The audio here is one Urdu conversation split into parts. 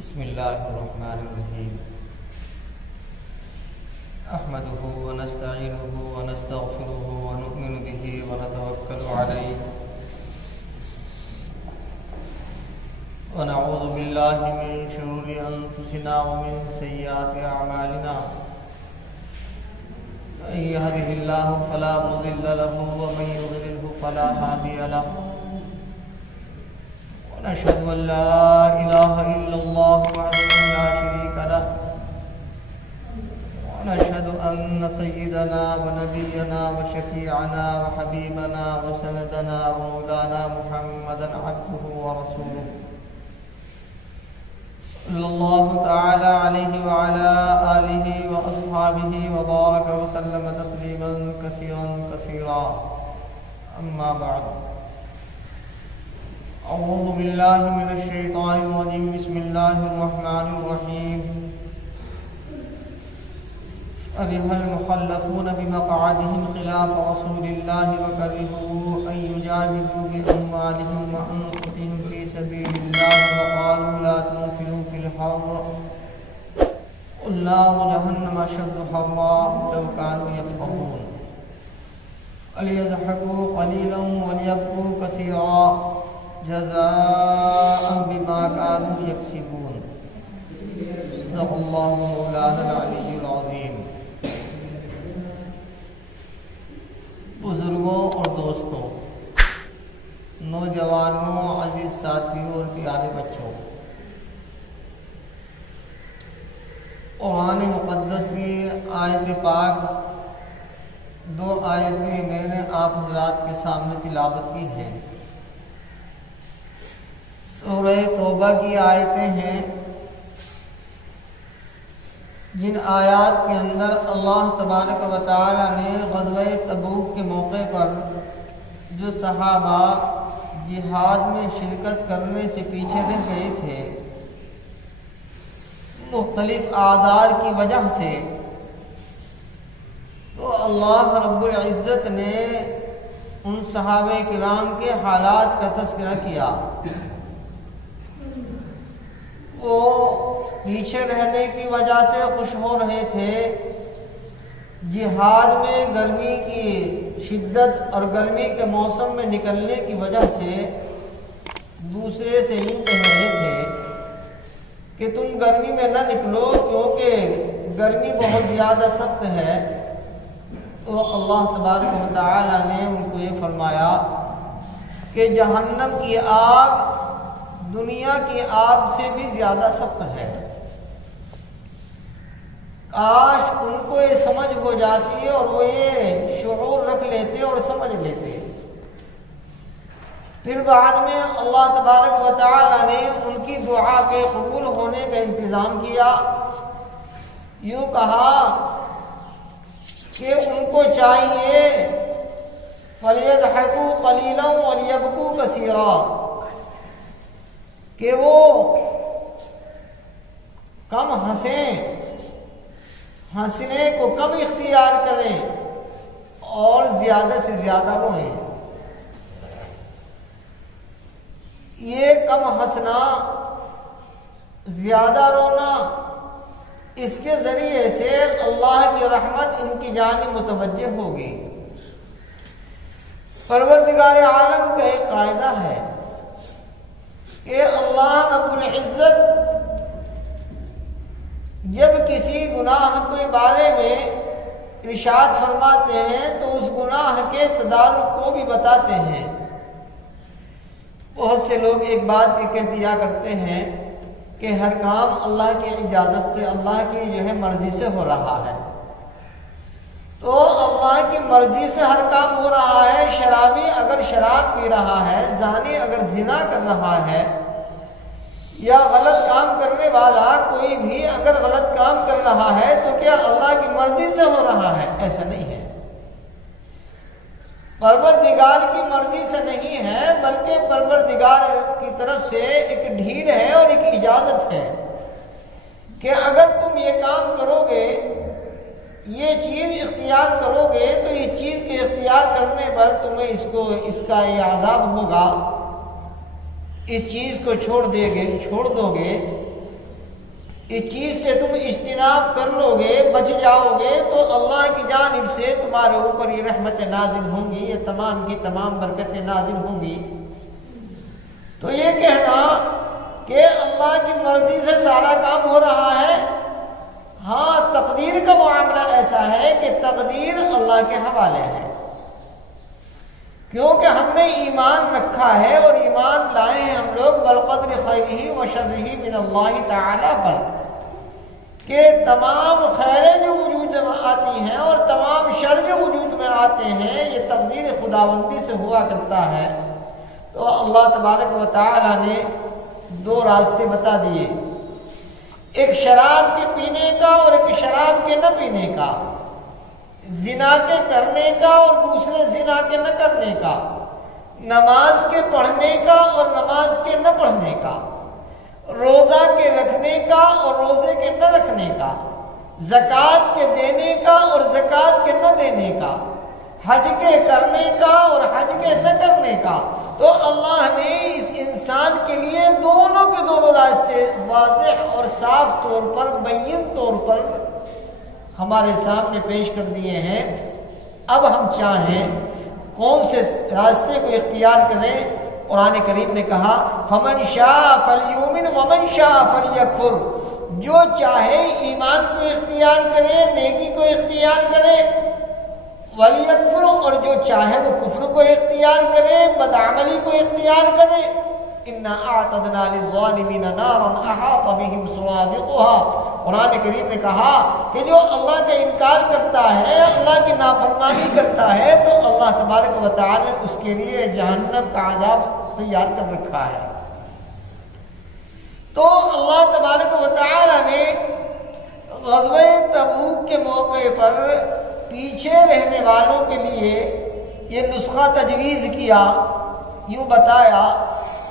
بسم الله الرحمن الرحيم أحمده ونستعينه ونستغفره ونؤمن به ونتوكل عليه ونعوذ بالله من شرور أنفسنا ومن سيئات أعمالنا من يهده الله فلا مضل له ومن يضلله فلا هادي له ونشهد أن لا إله إلا الله وحده لا شريك له ونشهد أن سيدنا ونبينا وشفيعنا وحبيبنا وسندنا ومولانا محمدا عبده ورسوله صلى الله تعالى عليه وعلى آله وأصحابه وبارك وسلم تسليما كثيرا كثيرا أما بعد أعوذ بالله من الشيطان الرجيم بسم الله الرحمن الرحيم فرح المخلفون بمقعدهم خلاف رسول الله وكرهوا أن يجاهدوا بأموالهم وأنفسهم في سبيل الله وقالوا لا تنفروا في الحر قل نار جهنم أشد حرا لو كانوا يفقهون فليضحكوا قليلا وليبكوا كثيرا جزاء بما كانوا يكسبون صدق الله مولانا العلي العظيم. بزرگوں اور دوستوں، نوجوانوں، عزیز ساتھیوں اور پیارے بچوں، قرآن مقدس کی آیت پاک دو آیتیں میں نے آپ حضرات کے سامنے تلاوت کی ہیں. سورہ توبہ کی آیتیں ہیں جن آیات کے اندر اللہ تبارک و تعالی نے غزوہ تبوک کے موقع پر جو صحابہ جہاد میں شرکت کرنے سے پیچھے رہ گئے تھے مختلف اعذار کی وجہ سے، تو اللہ رب العزت نے ان صحابہ کرام کے حالات کا تذکرہ کیا. وہ پیچھے رہنے کی وجہ سے خوش ہو رہے تھے، جہاد میں گرمی کی شدت اور گرمی کے موسم میں نکلنے کی وجہ سے دوسرے سے یوں کہہ رہے تھے کہ تم گرمی میں نہ نکلو کیونکہ گرمی بہت زیادہ سخت ہے. تو اللہ تبارک و تعالی نے ان کو یہ فرمایا کہ جہنم کی آگ دنیا کی آگ سے بھی زیادہ سخت ہے. کاش ان کو یہ سمجھ ہو جاتی اور وہ یہ شعور رکھ لیتے اور سمجھ لیتے. پھر بعد میں اللہ تبارک و تعالی نے ان کی دعا کے قبول ہونے کا انتظام کیا. یوں کہا کہ ان کو چاہیے فَلْيَضْحَكُوا قَلِيلًا وَلْيَبْكُوا كَثِيرًا کہ وہ کم ہنسیں، ہنسنے کو کم اختیار کریں اور زیادہ سے زیادہ روئیں. یہ کم ہنسنا، زیادہ رونا، اس کے ذریعے سے اللہ کی رحمت ان کی جانب متوجہ ہوگی. پروردگار عالم کا ایک قاعدہ ہے کہ اللہ رب العزت جب کسی گناہ کے بارے میں ارشاد فرماتے ہیں تو اس گناہ کے تدارک کو بھی بتاتے ہیں. بہت سے لوگ ایک بات یہ کہہ دیا کرتے ہیں کہ ہر کام اللہ کی اجازت سے، اللہ کی مرضی سے ہو رہا ہے. تو اللہ کی مرضی سے ہر کام ہو رہا ہے. شرابی اگر شراب پی رہا ہے، زانی اگر زنا کر رہا ہے، یا غلط کام کرنے والا کوئی بھی اگر غلط کام کر رہا ہے تو کیا اللہ کی مرضی سے ہو رہا ہے؟ ایسا نہیں ہے. پروردگار کی مرضی سے نہیں ہے، بلکہ پروردگار کی طرف سے ایک ڈھیل ہے اور ایک اجازت ہے کہ اگر تم یہ کام کرو گے، یہ چیز اختیار کرو گے تو یہ چیز کے اختیار کرنے پر تمہیں اس کا یہ عذاب ہوگا. اس چیز کو چھوڑ دو گے اس چیز سے تم اجتناب کر لو گے، بچ جاؤ گے، تو اللہ کی جانب سے تمہارے اوپر یہ رحمتیں نازل ہوں گی، یہ تمام کی تمام برکتیں نازل ہوں گی۔ تو یہ کہنا کہ اللہ کی مرضی سے سارا کام ہو رہا ہے، ہاں تقدیر کا معاملہ ایسا ہے کہ تقدیر اللہ کے حوالے ہے، کیونکہ ہم نے ایمان رکھا ہے اور ایمان لائے ہیں ہم لوگ بالقدر خیرہ و شرہ من اللہ تعالی پر، کہ تمام خیریں جو وجود میں آتی ہیں اور تمام شر جو وجود میں آتے ہیں یہ تقدیر خداوندی سے ہوا کرتا ہے۔ تو اللہ تبارک و تعالی نے دو راستے بتا دیے، ایک شراب کے پینے کا اور ایک شراب کے نہ پینے کا، زنا کے کرنے کا اور دوسرے زنا کے نہ کرنے کا، نماز کے پڑھنے کا اور نماز کے نہ پڑھنے کا، روزہ کے رکھنے کا اور روزے کے نہ رکھنے کا، زکوٰۃ کے دینے کا اور زکوٰۃ کے نہ دینے کا، حج کے کرنے کا اور حج کے نہ کرنے کا۔ تو اللہ نے اس انسان کے لیے دونوں کے دونوں راستے واضح اور صاف طور پر، بین طور پر ہمارے سامنے پیش کر دیے ہیں۔ اب ہم چاہیں کون سے راستے کو اختیار کریں؟ قرآن کریم نے کہا فمن شاء فلیؤمن ومن شاء فلیکفر، جو چاہے ایمان کو اختیار کرے، نیکی کو اختیار کرے، ولیکفر، اور جو چاہے وہ کفر کو اختیار کرے، بدعملی کو اختیار کرے۔ انا اعتدنا للظالمین نارا احاط بهم سرادقها، قرآن کریم نے کہا کہ جو اللہ کا انکار کرتا ہے، اللہ کی نافرمانی کرتا ہے، تو اللہ تبارک و تعالی نے اس کے لیے جہنم کا عذاب تیار کر رکھا ہے۔ تو اللہ تبارک و تعالی نے غزوہ تبوک کے موقع پر پیچھے رہنے والوں کے لیے یہ نسخہ تجویز کیا، یوں بتایا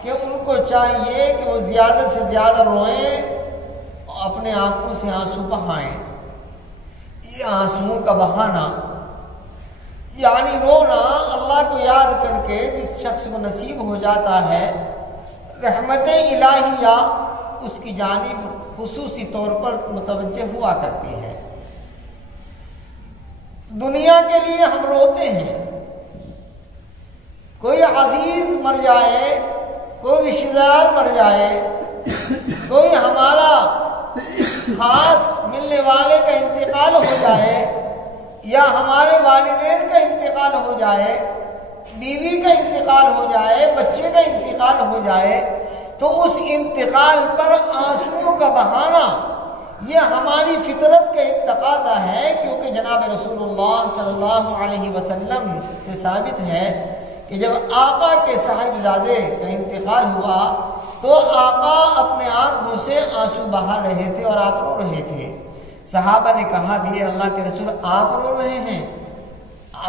کہ ان کو چاہیے کہ وہ زیادہ سے زیادہ روئیں، اپنے آنکھوں سے آنسو بہائیں۔ یہ آنسوؤں کا بہانا یعنی رونا اللہ کو یاد کر کے جس شخص کو نصیب ہو جاتا ہے، رحمت الہیہ اس کی جانب خصوصی طور پر متوجہ ہوا کرتی ہے۔ دنیا کے لیے ہم روتے ہیں، کوئی عزیز مر جائے، کوئی رشتہ دار مر جائے، کوئی ہمارا خاص ملنے والے کا انتقال ہو جائے، یا ہمارے والدین کا انتقال ہو جائے، بیوی کا انتقال ہو جائے، بچے کا انتقال ہو جائے، تو اس انتقال پر آنسوؤں کا بہانا یہ ہماری فطرت کا ایک تقاضا ہے، کیونکہ جناب رسول اللہ صلی اللہ علیہ وسلم سے ثابت ہے کہ جب آقا کے صاحبزادے کا انتقال ہوا تو آقا اپنے آنکھوں سے آنسو بہا رہے تھے اور آپ رو رہے تھے۔ صحابہ نے کہا بھی اللہ کے رسول آپ رو رہے ہیں،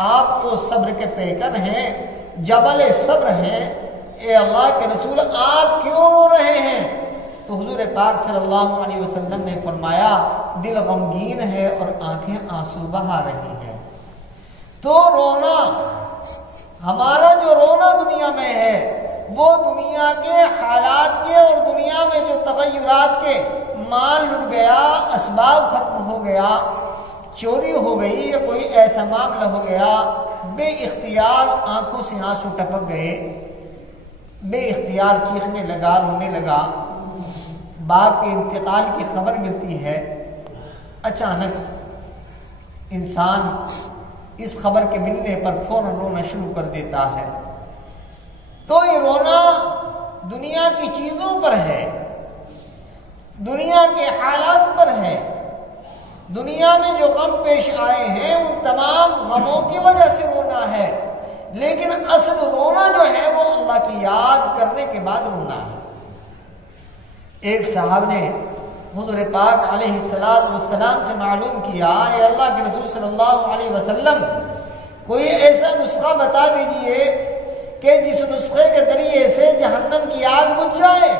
آپ تو صبر کے پیکر ہیں، جبل صبر ہیں، اے اللہ کے رسول آپ کیوں رو رہے ہیں؟ تو حضور پاک صلی اللہ علیہ وسلم نے فرمایا دل غمگین ہے اور آنکھیں آنسو بہا رہی ہیں۔ تو رونا، ہمارا جو رونا دنیا میں ہے وہ دنیا کے حالات کے اور دنیا میں جو تغیرات کے، مال لٹ گیا، اسباب ختم ہو گیا، چوری ہو گئی، یا کوئی ایسا معاملہ ہو گیا، بے اختیار آنکھوں سے آنسو ٹپک گئے، بے اختیار چیخنے لگا، رونے لگا، باپ کے انتقال کی خبر ملتی ہے، اچانک انسان اس خبر کے ملنے پر فوراً رونا شروع کر دیتا ہے۔ تو یہ رونا دنیا کی چیزوں پر ہے، دنیا کے حالات پر ہے، دنیا میں جو غم پیش آئے ہیں ان تمام غموں کی وجہ سے رونا ہے، لیکن اصل رونا جو ہے وہ اللہ کی یاد کرنے کے بعد رونا ہے۔ ایک صاحب نے حضور پاک علیہ السلام سے معلوم کیا، اے اللہ کے رسول صلی اللہ علیہ وسلم کوئی ایسا نسخہ بتا دیجئے کہ جس نسخے کے ذریعے سے جہنم کی آگ بجھ جائے،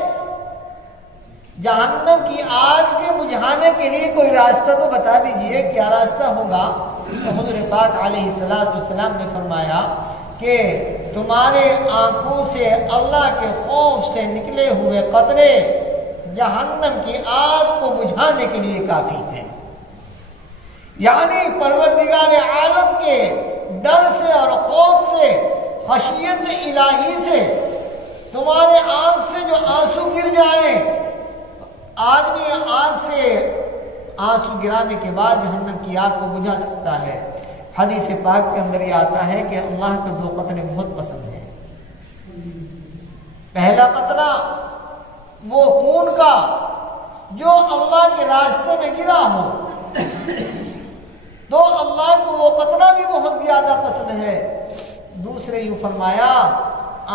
جہنم کی آگ کے بجھانے کے لیے کوئی راستہ تو بتا دیجئے، کیا راستہ ہوگا؟ تو حضور پاک علیہ السلام نے فرمایا کہ تمہارے آنکھوں سے اللہ کے خوف سے نکلے ہوئے قطرے جہنم کی آگ کو بجھانے کے لیے کافی ہے۔ یعنی پروردگار عالم کے ڈر سے اور خوف سے، خشیت الہی سے تمہارے آنکھ سے جو آنسو گر جائیں، آدمی آنکھ سے آنسو گرانے کے بعد جہنم کی آگ کو بجھا سکتا ہے۔ حدیث پاک کے اندر یہ آتا ہے کہ اللہ کو 2 قطرے بہت پسند ہیں۔ پہلا قطرہ وہ خون کا جو اللہ کے راستے میں گرا ہو، تو اللہ کو وہ قطرہ بھی بہت زیادہ پسند ہے۔ دوسرے یوں فرمایا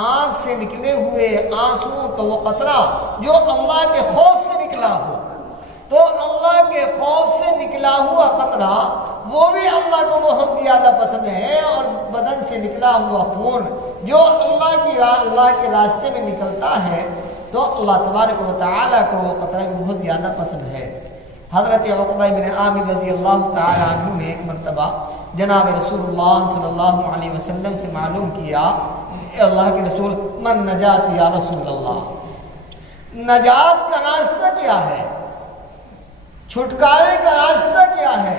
آنکھ سے نکلے ہوئے آنسوؤں کا وہ قطرہ جو اللہ کے خوف سے نکلا ہو، تو اللہ کے خوف سے نکلا ہوا قطرہ وہ بھی اللہ کو بہت زیادہ پسند ہے۔ اور بدن سے نکلا ہوا خون جو اللہ کے راستے میں نکلتا ہے، تو اللہ تبارک و تعالیٰ کو وہ قطرہ بھی بہت زیادہ پسند ہے۔ حضرت عقبہ بن عامر رضی اللہ تعالی عنہ نے ایک مرتبہ جناب رسول اللہ صلی اللہ علیہ وسلم سے معلوم کیا، اے اللہ کے رسول، من نجات یا رسول اللہ، نجات کا راستہ کیا ہے، چھٹکارے کا راستہ کیا ہے؟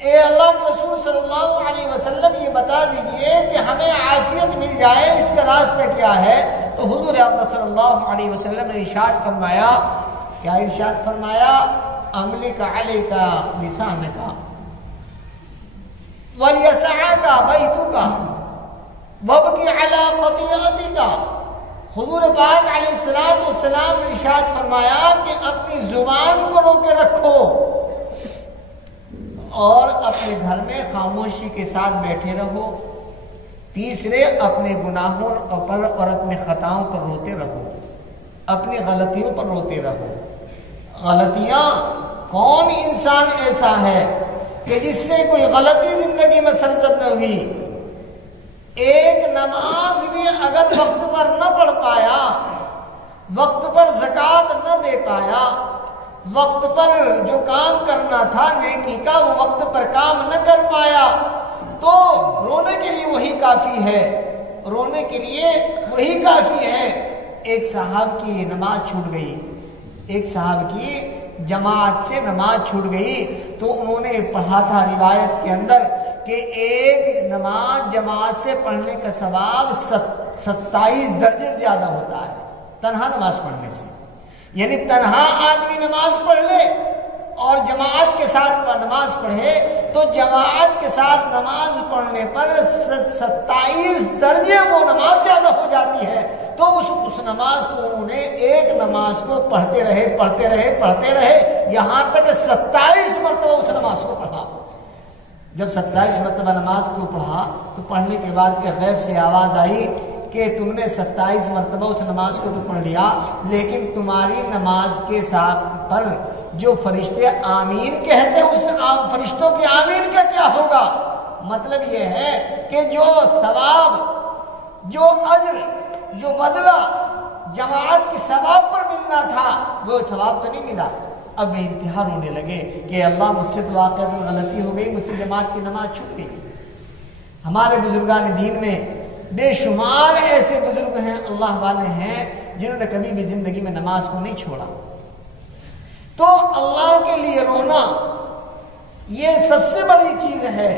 اے اللہ کے رسول صلی اللہ علیہ وسلم یہ بتا دیجئے کہ ہمیں عافیت مل جائے، اس کا راستہ کیا ہے؟ تو حضور اقدس صلی اللہ علیہ وسلم نے ارشاد فرمایا، کیا ارشاد فرمایا؟ املک علیک لسانک ولیسعک بیتک وابکی علی خطیئتک۔ حضور پاک علیہ السلام نے ارشاد فرمایا کہ اپنی زبان کو روکے رکھو اور اپنے گھر میں خاموشی کے ساتھ بیٹھے رہو۔ تیسرے، اپنے گناہوں پر اور اپنے خطاؤں پر روتے رہو، اپنی غلطیوں پر روتے رہو۔ غلطیاں، کون انسان ایسا ہے کہ جس سے کوئی غلطی زندگی میں سرزد نہ ہوئی؟ ایک نماز بھی اگر وقت پر نہ پڑھ پایا، وقت پر زکوٰۃ نہ دے پایا، وقت پر جو کام کرنا تھا نیکی کا وہ وقت پر کام نہ کر پایا، تو رونے کے لیے وہی کافی ہے، رونے کے لیے وہی کافی ہے۔ ایک صاحب کی نماز چھوٹ گئی، ایک صاحب کی جماعت سے نماز چھوٹ گئی، تو انہوں نے پڑھا تھا روایت کے اندر کہ ایک نماز جماعت سے پڑھنے کا ثواب 27 درجے زیادہ ہوتا ہے تنہا نماز پڑھنے سے۔ یعنی تنہا آدمی نماز پڑھ لے اور جماعت کے ساتھ نماز پڑھے تو جماعت کے ساتھ نماز پڑھنے پر 27 درجے وہ نماز زیادہ ہو جاتی ہے۔ تو اس نماز کو انہوں نے ایک نماز کو پڑھتے رہے یہاں تک 27 مرتبہ اس نماز کو پڑھا۔ جب 27 مرتبہ نماز کو پڑھا تو پڑھنے کے بعد کے غیب سے آواز آئی کہ تم نے 27 مرتبہ اس نماز کو تو پڑھ لیا، لیکن تمہاری نماز کے ساتھ پر جو فرشتے آمین کہتے ہیں اس فرشتوں کے آمین کا کیا ہوگا؟ مطلب یہ ہے کہ جو ثواب، جو اجر، جو بدلہ جماعت کے ثواب پر ملنا تھا وہ ثواب تو نہیں ملا۔ اب بے انتہا رونے لگے کہ اللہ مجھ سے تو واقعات غلطی ہو گئی، مجھ سے جماعت کی نماز چھوٹ گئی۔ ہمارے بزرگان دین میں بے شمار ایسے بزرگ ہیں، اللہ والے ہیں، جنہوں نے کبھی بھی زندگی میں نماز کو نہیں چھوڑا۔ تو اللہ کے لیے رونا یہ سب سے بڑی چیز ہے۔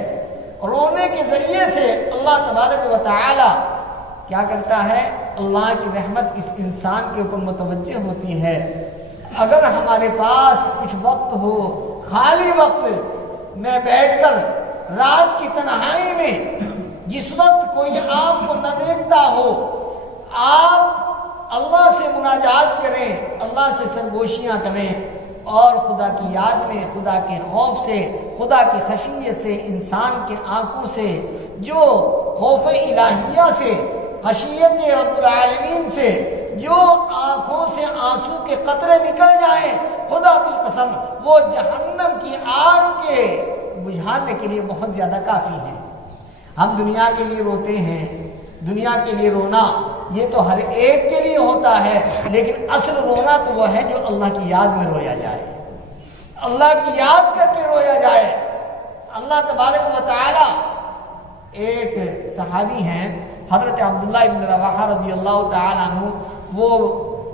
رونے کے ذریعے سے اللہ تبارک و تعالی کیا کرتا ہے؟ اللہ کی رحمت اس انسان کے اوپر متوجہ ہوتی ہے۔ اگر ہمارے پاس کچھ وقت ہو، خالی وقت میں بیٹھ کر رات کی تنہائی میں، جس وقت کوئی آپ کو نہ دیکھتا ہو، آپ اللہ سے مناجات کریں، اللہ سے سرگوشیاں کریں اور خدا کی یاد میں، خدا کے خوف سے، خدا کی خشیت سے، انسان کے آنکھوں سے جو خوف الہیہ سے، خشیت رب العالمین سے جو آنکھوں سے آنسو کے قطرے نکل جائیں، خدا کی قسم وہ جہنم کی آگ کے بجھانے کے لیے بہت زیادہ کافی ہے۔ ہم دنیا کے لیے روتے ہیں، دنیا کے لیے رونا یہ تو ہر ایک کے لیے ہوتا ہے، لیکن اصل رونا تو وہ ہے جو اللہ کی یاد میں رویا جائے، اللہ کی یاد کر کے رویا جائے۔ اللہ تبارک و تعالی، ایک صحابی ہیں حضرت عبداللہ ابن رواحہ رضی اللہ تعالیٰ عنہ، وہ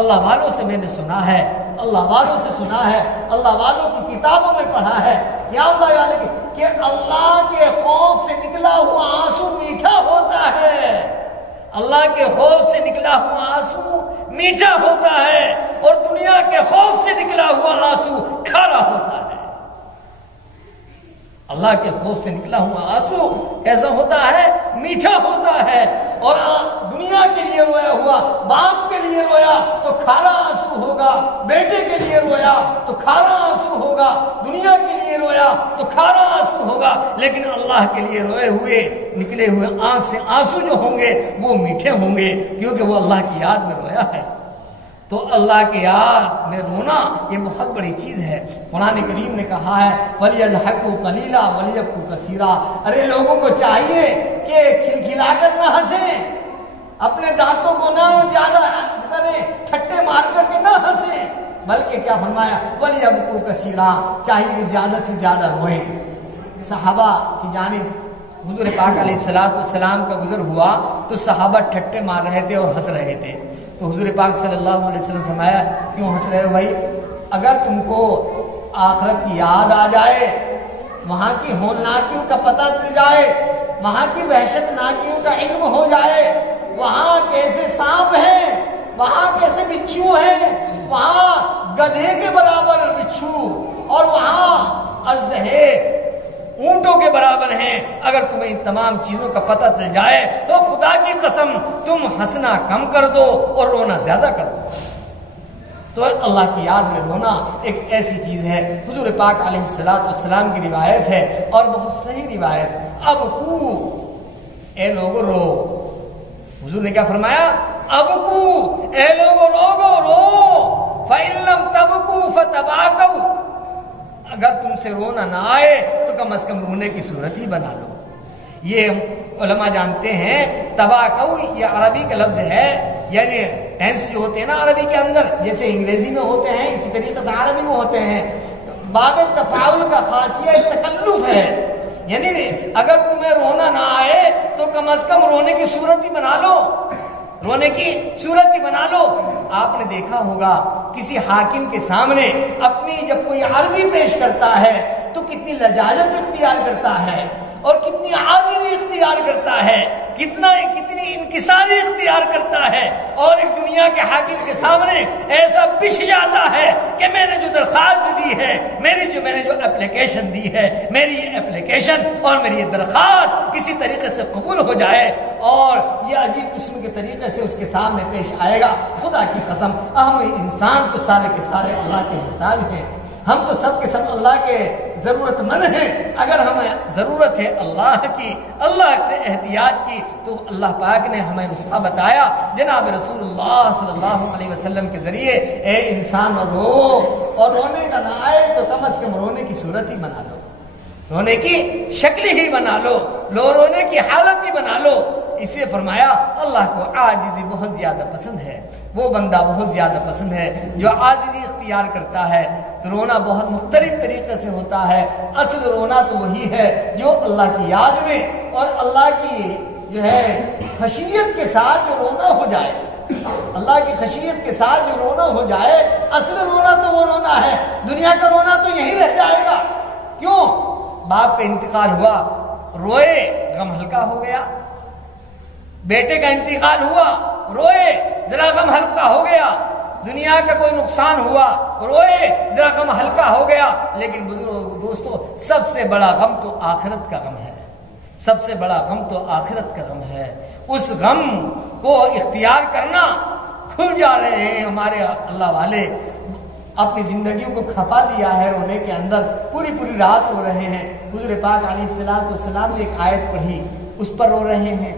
اللہ والوں سے میں نے سنا ہے، اللہ والوں سے سنا ہے، اللہ والوں کی کتابوں میں پڑھا ہے کیا اللہ یعنی کہ اللہ کے خوف سے نکلا ہوا آنسو میٹھا ہوتا ہے، اللہ کے خوف سے نکلا ہوا آنسو میٹھا ہوتا ہے، اور دنیا کے خوف سے نکلا ہوا آنسو کھارا ہوتا ہے۔ اللہ کے خوف سے نکلا ہوا آنسو ایسا ہوتا ہے، میٹھا ہوتا ہے، اور دنیا کے لیے رویا ہوا، باپ کے لیے رویا تو کھارا آنسو ہوگا، بیٹے کے لیے رویا تو کھارا آنسو ہوگا، دنیا کے لیے رویا تو کھارا آنسو ہوگا، لیکن اللہ کے لیے روئے ہوئے نکلے ہوئے آنکھ سے آنسو جو ہوں گے وہ میٹھے ہوں گے، کیونکہ وہ اللہ کی یاد میں رویا ہے۔ تو اللہ کے یاد میں رونا یہ بہت بڑی چیز ہے۔ قرآن کریم نے کہا ہے وَلْيَضْحَكُوا قَلِيلًا وَلْيَبْكُوا كَثِيرًا، ارے لوگوں کو چاہیے کہ کھلکھلا کر نہ ہنسیں، اپنے دانتوں کو نہ زیادہ کریں، ٹھٹے مار کر کے نہ ہنسیں، بلکہ کیا فرمایا وَلْيَبْكُوا كَثِيرًا، چاہیے کہ زیادہ سے زیادہ روئیں۔ صحابہ کی جانب حضور پاک علیہ السلام کا گزر ہوا تو صحابہ ٹھٹے مار رہے تھے اور ہنس رہے تھے، تو حضور پاک صلی اللہ علیہ وسلم فرمایا کیوں ہنس رہے ہو بھائی؟ اگر تم کو آخرت کی یاد آ جائے، وہاں کی ہولناکیوں کا پتہ چل جائے، وہاں کی وحشت ناکیوں کا علم ہو جائے، وہاں کیسے سانپ ہیں، وہاں کیسے بچھو ہیں، وہاں گدھے کے برابر بچھو اور وہاں اژدہے اونٹوں کے برابر ہیں، اگر تمہیں ان تمام چیزوں کا پتہ چل جائے تو خدا کی قسم تم ہنسنا کم کر دو اور رونا زیادہ کر دو۔ تو اللہ کی یاد میں رونا ایک ایسی چیز ہے۔ حضور پاک علیہ السلام کی روایت ہے اور بہت صحیح روایت، اب کو اے لوگو رو، حضور نے کیا فرمایا؟ اب کو اے لوگو روگو رو، فَإِن لَّمْ تَبْكُوا فَتَبَاكَوْا، اگر تم سے رونا نہ آئے تو کم از کم رونے کی صورت ہی بنا لو۔ یہ علماء جانتے ہیں تباکو یہ عربی کا لفظ ہے، یعنی ٹینس جو ہوتے ہیں نا عربی کے اندر، جیسے انگریزی میں ہوتے ہیں اسی طریقے سے عربی میں ہوتے ہیں، باب تفاعل کا خاصیہ تکلف ہے، یعنی اگر تمہیں رونا نہ آئے تو کم از کم رونے کی صورت ہی بنا لو، رونے کی صورت ہی بنا لو۔ آپ نے دیکھا ہوگا کسی حاکم کے سامنے اپنی جب کوئی عرضی پیش کرتا ہے تو کتنی لجاجت اختیار کرتا ہے اور کتنی عاجزی اختیار کرتا ہے، کتنی انکساری اختیار کرتا ہے، اور ایک دنیا کے حاکم کے سامنے ایسا بچھ جاتا ہے کہ میں نے جو درخواست دی ہے، میں نے جو اپلیکیشن دی ہے، میری یہ اپلیکیشن اور میری یہ درخواست کسی طریقے سے قبول ہو جائے، اور یہ عجیب قسم کے طریقے سے اس کے سامنے پیش آئے گا۔ خدا کی قسم ہم انسان تو سارے کے سارے اللہ کے محتاج ہیں، ہم تو سب کے سب اللہ کے ضرورت مند ہیں، اگر ہمیں ضرورت ہے اللہ کی، اللہ سے احتیاج کی، تو اللہ پاک نے ہمیں نسخہ بتایا جناب رسول اللہ صلی اللہ علیہ وسلم کے ذریعے، اے انسان رو، اور رونے کا نہ آئے تو کم از کم رونے کی صورت ہی بنا لو، رونے کی شکل ہی بنا لو، رونے کی حالت ہی بنا لو۔ اس لیے فرمایا اللہ کو عاجزی بہت زیادہ پسند ہے، وہ بندہ بہت زیادہ پسند ہے جو عاجزی اختیار کرتا ہے۔ رونا بہت مختلف طریقے سے ہوتا ہے، اصل رونا تو وہی ہے جو اللہ کی یاد میں اور اللہ کی جو ہے خشیت کے ساتھ جو رونا ہو جائے، اللہ کی خشیت کے ساتھ جو رونا ہو جائے، اصل رونا تو وہ رونا ہے، دنیا کا رونا تو یہی رہ جائے گا۔ کیوں؟ باپ کا انتقال ہوا، روئے، غم ہلکا ہو گیا، بیٹے کا انتقال ہوا، روئے، ذرا غم ہلکا ہو گیا، دنیا کا کوئی نقصان ہوا، روئے، ذرا غم ہلکا ہو گیا، لیکن بزرگوں دوستو سب سے بڑا غم تو آخرت کا غم ہے، سب سے بڑا غم تو آخرت کا غم ہے۔ اس غم کو اختیار کرنا، کھل جا رہے ہیں ہمارے اللہ والے، اپنی زندگیوں کو کھپا دیا ہے رونے کے اندر، پوری رات رو رہے ہیں۔ حضور پاک علیہ السلام نے ایک آیت پڑھی، اس پر رو رہے ہیں،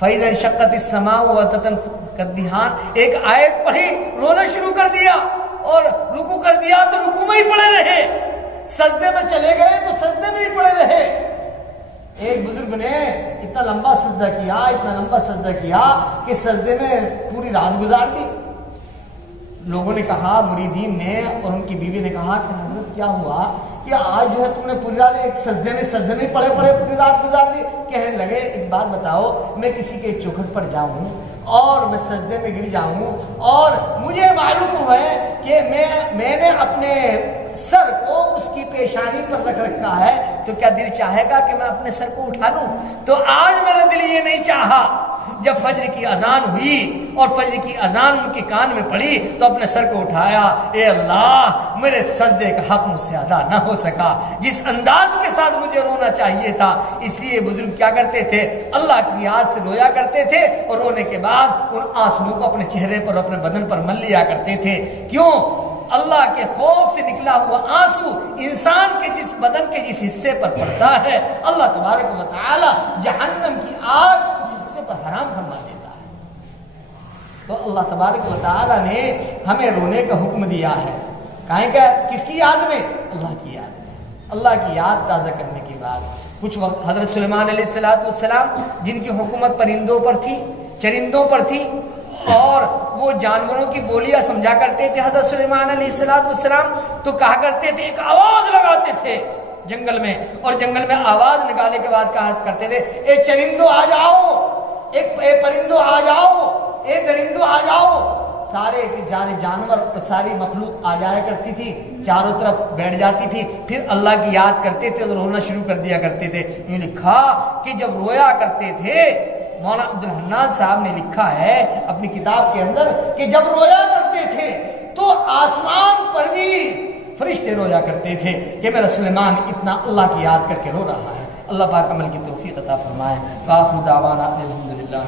فَإِذَا انشَقَّتِ السَّمَاءُ وَانْفَطَرَتِ الْجِبَالُ، ایک آیت پڑھی، رونا شروع کر دیا، اور رکوع کر دیا تو رکوع میں ہی پڑے رہے، سجدے میں چلے گئے تو سجدے میں ہی پڑے رہے۔ ایک بزرگ نے اتنا لمبا سجدہ کیا کہ سجدے میں پوری رات گزار دی۔ لوگوں نے کہا، مریدین نے اور ان کی بیوی نے کہا کہ حضرت کیا ہوا کہ آج جو ہے تم نے پوری رات ایک سجدے میں پڑے پوری رات گزار دی؟ کہنے لگے ایک بات بتاؤ، میں کسی کے چوکھٹ پر جاؤں اور میں سجدے میں گر جاؤں اور مجھے معلوم ہوا ہے کہ میں نے اپنے سر کو اس کی پیشانی پر رکھ رکھا ہے، تو کیا دل چاہے گا کہ میں اپنے سر کو اٹھا لوں؟ تو آج میرا دل یہ نہیں چاہا، جب فجر کی اذان ہوئی اور فجر کی اذان ان کے کان میں پڑی تو اپنے سر کو اٹھایا، اے اللہ میرے سجدے کا حق مجھ سے ادا نہ ہو سکا جس انداز کے ساتھ مجھے رونا چاہیے تھا۔ اس لیے بزرگ کیا کرتے تھے؟ اللہ کی یاد سے رویا کرتے تھے اور رونے کے بعد ان آنسوؤں کو اپنے چہرے پر اپنے بدن پر مل لیا کرتے تھے۔ کیوں؟ اللہ کے خوف سے نکلا ہوا آنسو انسان کے جس بدن کے جس حصے پر پڑتا ہے اللہ تبارک و تعالی جہنم کی آگ اس حصے پر حرام فرما دیتا ہے۔ تو اللہ تبارک و تعالی نے ہمیں رونے کا حکم دیا ہے، کہیں کہ کس کی یاد میں؟ اللہ کی یاد میں۔ اللہ کی یاد تازہ کرنے کے بعد کچھ وقت حضرت سلیمان علیہ السلام جن کی حکومت پرندوں پر تھی، چرندوں پر تھی، اور وہ جانوروں کی بولیاں سمجھا کرتے تھے حضرت سلیمان علیہ السلام، تو کہا کرتے تھے، ایک آواز لگاتے تھے جنگل میں، اور جنگل میں آواز نکالنے کے بعد کہا کرتے تھے، اے چرندوں آ جاؤ، اے پرندوں آ جاؤ، اے درندوں آ جاؤ۔ سارے جانور ساری مخلوق آ جایا کرتی تھی، چاروں طرف بیٹھ جاتی تھی، پھر اللہ کی یاد کرتے تھے اور رونا شروع کر دیا کرتے تھے۔ یہ لکھا کہ جب رویا کرتے تھے، مولانا عبدالحنان صاحب نے لکھا ہے اپنی کتاب کے اندر کہ جب رویا کرتے تھے تو آسمان پر بھی فرشتے رویا کرتے تھے کہ میرا سلیمان اتنا اللہ کی یاد کر کے رو رہا ہے۔ اللہ پاک عمل کی توفیق عطا فرمائے۔ وآخر دعوانا الحمدللہ۔